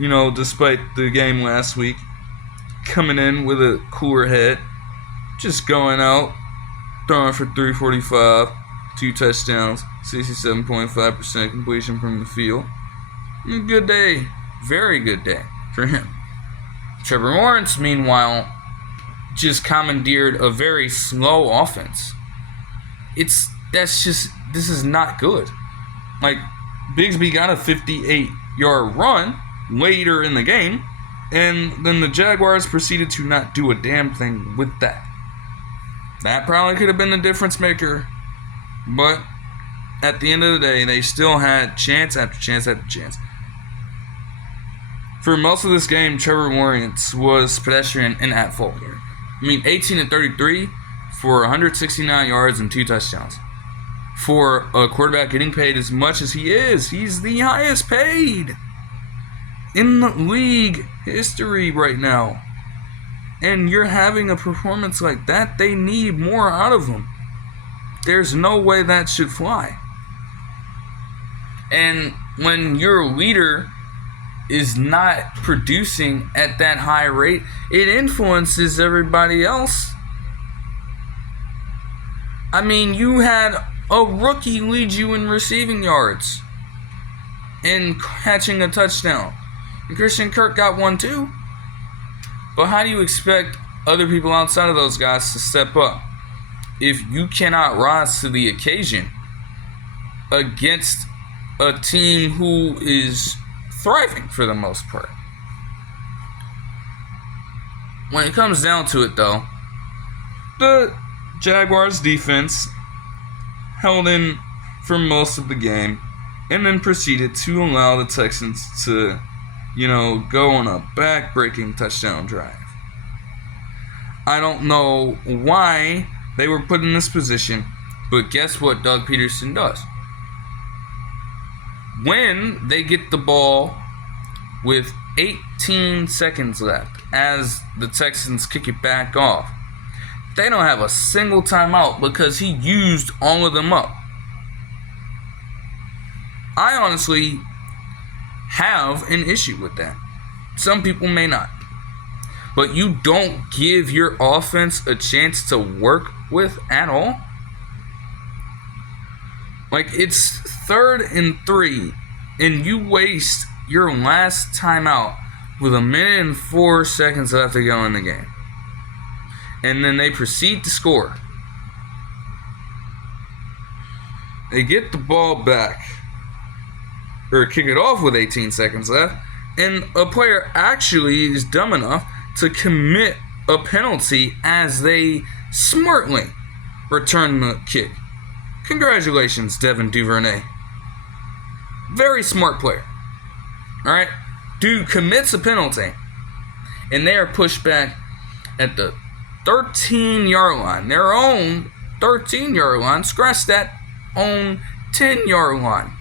Despite the game last week, coming in with a cooler head, just going out, throwing for 345, 2 touchdowns, 67.5% completion from the field. A good day, very good day for him. Trevor Lawrence, meanwhile, just commandeered a very slow offense. This is not good. Like, Bigsby got a 58-yard run later in the game, and then the Jaguars proceeded to not do a damn thing with that. That probably could have been the difference maker, but at the end of the day, they still had chance after chance after chance. For most of this game, Trevor Lawrence was pedestrian and at fault here. 18-33 for 169 yards and 2 touchdowns. For a quarterback getting paid as much as he is, he's the highest paid in the league history right now. And you're having a performance like that, they need more out of him. There's no way that should fly. And when your leader is not producing at that high rate, it influences everybody else. You had a rookie lead you in receiving yards and catching a touchdown. And Christian Kirk got one too. But how do you expect other people outside of those guys to step up if you cannot rise to the occasion against a team who is thriving for the most part? When it comes down to it, though, the Jaguars defense held in for most of the game and then proceeded to allow the Texans to, go on a back-breaking touchdown drive. I don't know why they were put in this position, but guess what Doug Pederson does? When they get the ball with 18 seconds left as the Texans kick it back off, they don't have a single timeout because he used all of them up. I honestly have an issue with that. Some people may not. But you don't give your offense a chance to work with at all. It's 3rd and 3, and you waste your last timeout with 1 minute and 4 seconds left to go in the game. And then they proceed to score. They get the ball back, or kick it off with 18 seconds left, and a player actually is dumb enough to commit a penalty as they smartly return the kick. Congratulations, Devin Duvernay. Very smart player. Alright? Dude commits a penalty, and they are pushed back at the 13-yard line. Their own 13-yard line. Scratch that, own 10-yard line.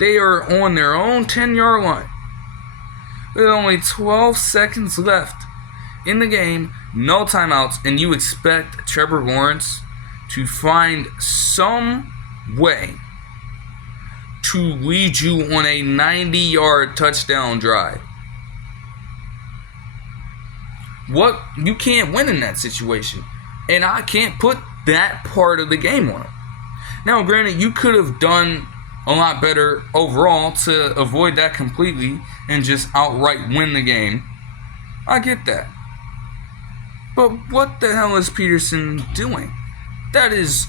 They are on their own 10-yard line. With only 12 seconds left in the game, no timeouts, and you expect Trevor Lawrence to find some way to lead you on a 90-yard touchdown drive. You can't win in that situation. And I can't put that part of the game on him. Now, granted, you could have done a lot better overall to avoid that completely and just outright win the game. I get that. But what the hell is Pederson doing? That is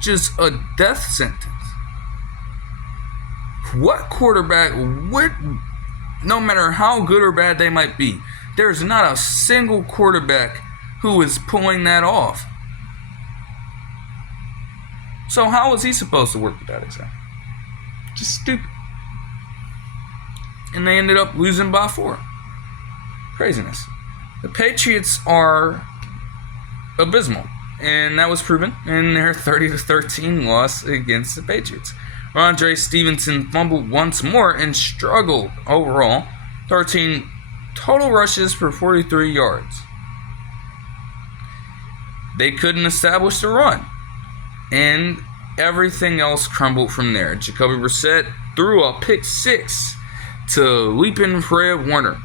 just a death sentence. What quarterback would, no matter how good or bad they might be, there's not a single quarterback who is pulling that off. So how is he supposed to work with that exactly? Just stupid. And they ended up losing by 4. Craziness. The Patriots are abysmal, and that was proven in their 30-13 loss against the Patriots. Rondre Stevenson fumbled once more and struggled overall. 13 total rushes for 43 yards. They couldn't establish the run, and everything else crumbled from there. Jacoby Brissett threw a pick 6 to leaping Fred Warner,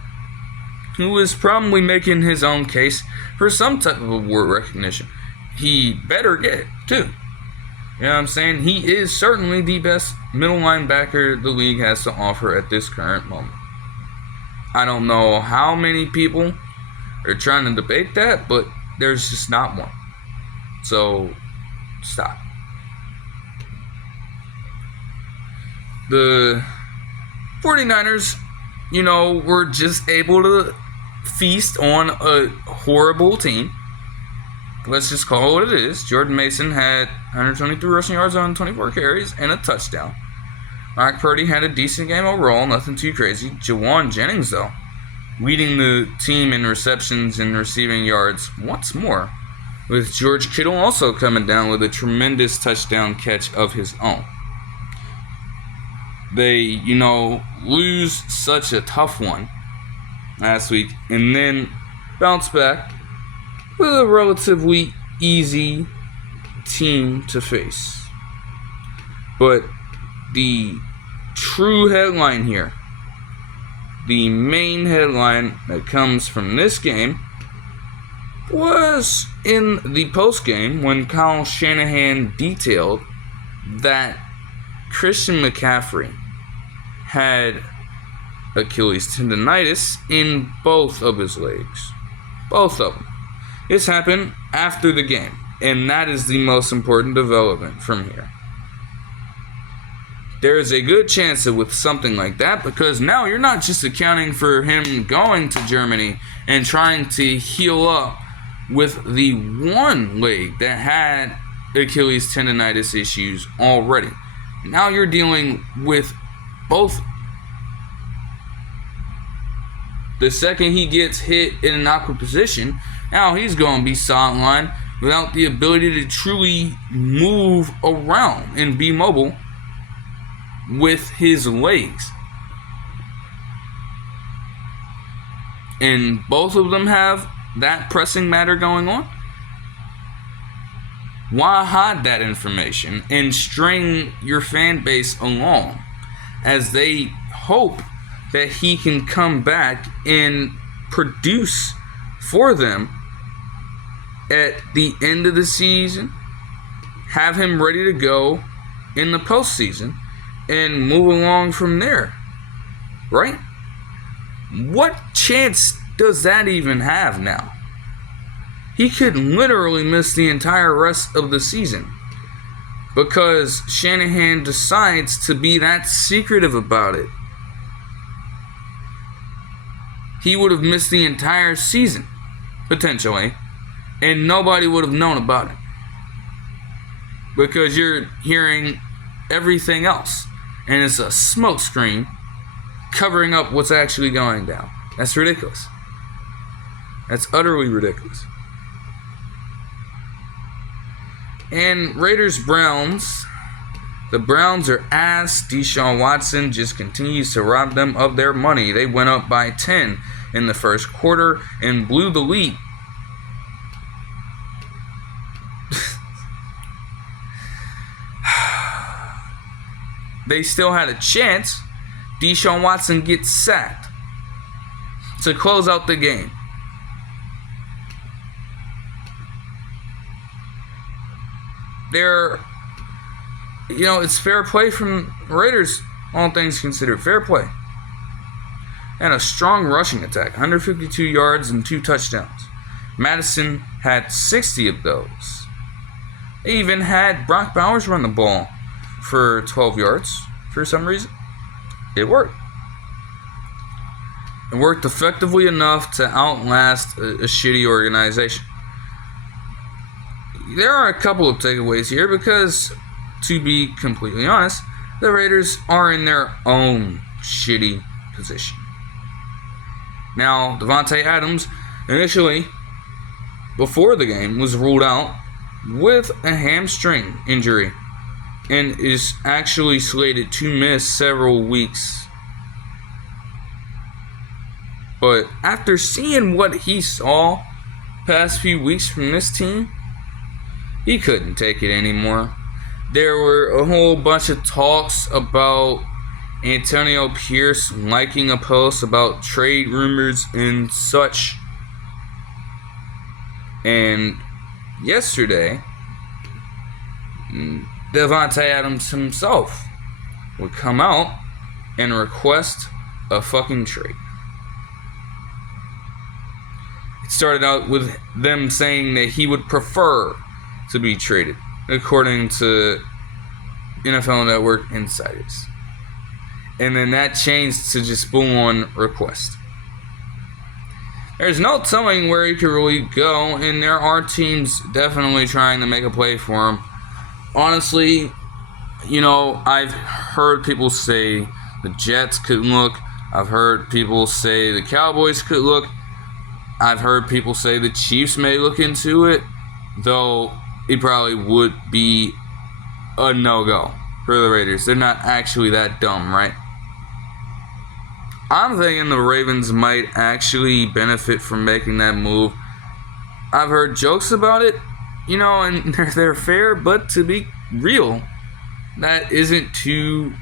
who is probably making his own case for some type of award recognition. He better get it, too. You know what I'm saying? He is certainly the best middle linebacker the league has to offer at this current moment. I don't know how many people are trying to debate that, but there's just not one. So, stop. the 49ers, were just able to feast on a horrible team. Let's just call it what it is. Jordan Mason had 123 rushing yards on 24 carries and a touchdown. Brock Purdy had a decent game overall, nothing too crazy. Jawan Jennings, though, leading the team in receptions and receiving yards once more, with George Kittle also coming down with a tremendous touchdown catch of his own. They, lose such a tough one last week and then bounce back with a relatively easy team to face. But the true headline here, the main headline that comes from this game, was in the postgame when Kyle Shanahan detailed that Christian McCaffrey had Achilles tendonitis in both of his legs. Both of them. This happened after the game, and that is the most important development from here. There is a good chance that with something like that, because now you're not just accounting for him going to Germany and trying to heal up with the one leg that had Achilles tendonitis issues already. Now you're dealing with both. The second he gets hit in an awkward position, now he's going to be sidelined without the ability to truly move around and be mobile with his legs. And both of them have that pressing matter going on. Why hide that information and string your fan base along as they hope that he can come back and produce for them at the end of the season, have him ready to go in the postseason, and move along from there, right? What chance does that even have now? He could literally miss the entire rest of the season because Shanahan decides to be that secretive about it. He would have missed the entire season, potentially, and nobody would have known about it because you're hearing everything else, and it's a smokescreen covering up what's actually going down. That's ridiculous. That's utterly ridiculous. And Raiders-Browns. The Browns are ass. Deshaun Watson just continues to rob them of their money. They went up by 10 in the first quarter and blew the lead. They still had a chance. Deshaun Watson gets sacked to close out the game. It's fair play from Raiders, all things considered. Fair play. And a strong rushing attack. 152 yards and 2 touchdowns. Madison had 60 of those. They even had Brock Bowers run the ball for 12 yards for some reason. It worked. It worked effectively enough to outlast a shitty organization. There are a couple of takeaways here because, to be completely honest, the Raiders are in their own shitty position. Now, Davante Adams, initially, before the game, was ruled out with a hamstring injury and is actually slated to miss several weeks. But after seeing what he saw past few weeks from this team, he couldn't take it anymore. There were a whole bunch of talks about Antonio Pierce liking a post about trade rumors and such. And yesterday, Davante Adams himself would come out and request a fucking trade. It started out with them saying that he would prefer to be traded, according to NFL Network insiders. and then that changed to just full-on request. There's no telling where he could really go, and there are teams definitely trying to make a play for him. Honestly, I've heard people say the Jets could look. I've heard people say the Cowboys could look. I've heard people say the Chiefs may look into it, though it probably would be a no-go for the Raiders. They're not actually that dumb, right? I'm thinking the Ravens might actually benefit from making that move. I've heard jokes about it, and they're fair, but to be real, that isn't too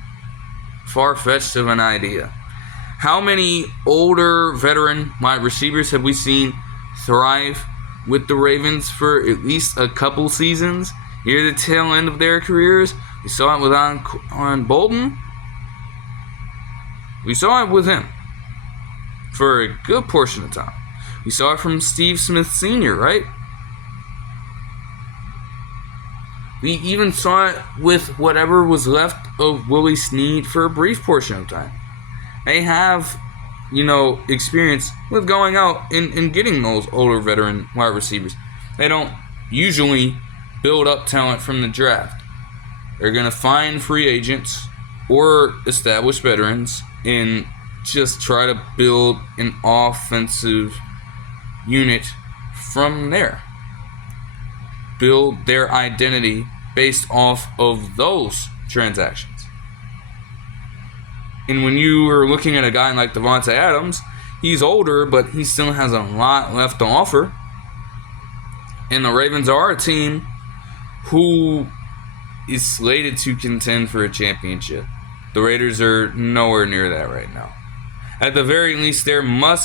far-fetched of an idea. How many older veteran wide receivers have we seen thrive with the Ravens for at least a couple seasons near the tail end of their careers? We saw it with on Bolton. We saw it with him for a good portion of time. We saw it from Steve Smith Sr., right? We even saw it with whatever was left of Willie Snead for a brief portion of time. They have, experience with going out and getting those older veteran wide receivers. They don't usually build up talent from the draft. They're going to find free agents or established veterans and just try to build an offensive unit from there. Build their identity based off of those transactions. And when you are looking at a guy like Davante Adams, he's older, but he still has a lot left to offer. And the Ravens are a team who is slated to contend for a championship. The Raiders are nowhere near that right now. At the very least, they're much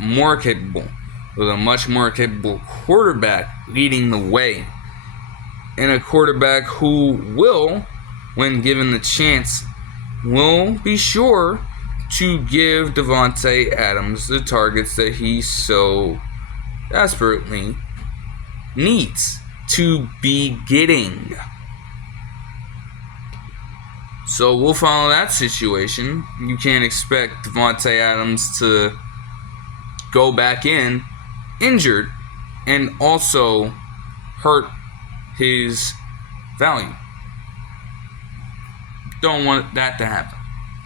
more capable, with a much more capable quarterback leading the way. And a quarterback who will, when given the chance, will be sure to give Davante Adams the targets that he so desperately needs to be getting. So we'll follow that situation. You can't expect Davante Adams to go back in injured and also hurt his value. Don't want that to happen.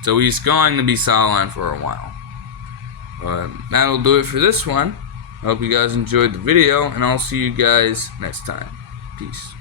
So he's going to be sidelined for a while. But that'll do it for this one. I hope you guys enjoyed the video, and I'll see you guys next time. Peace.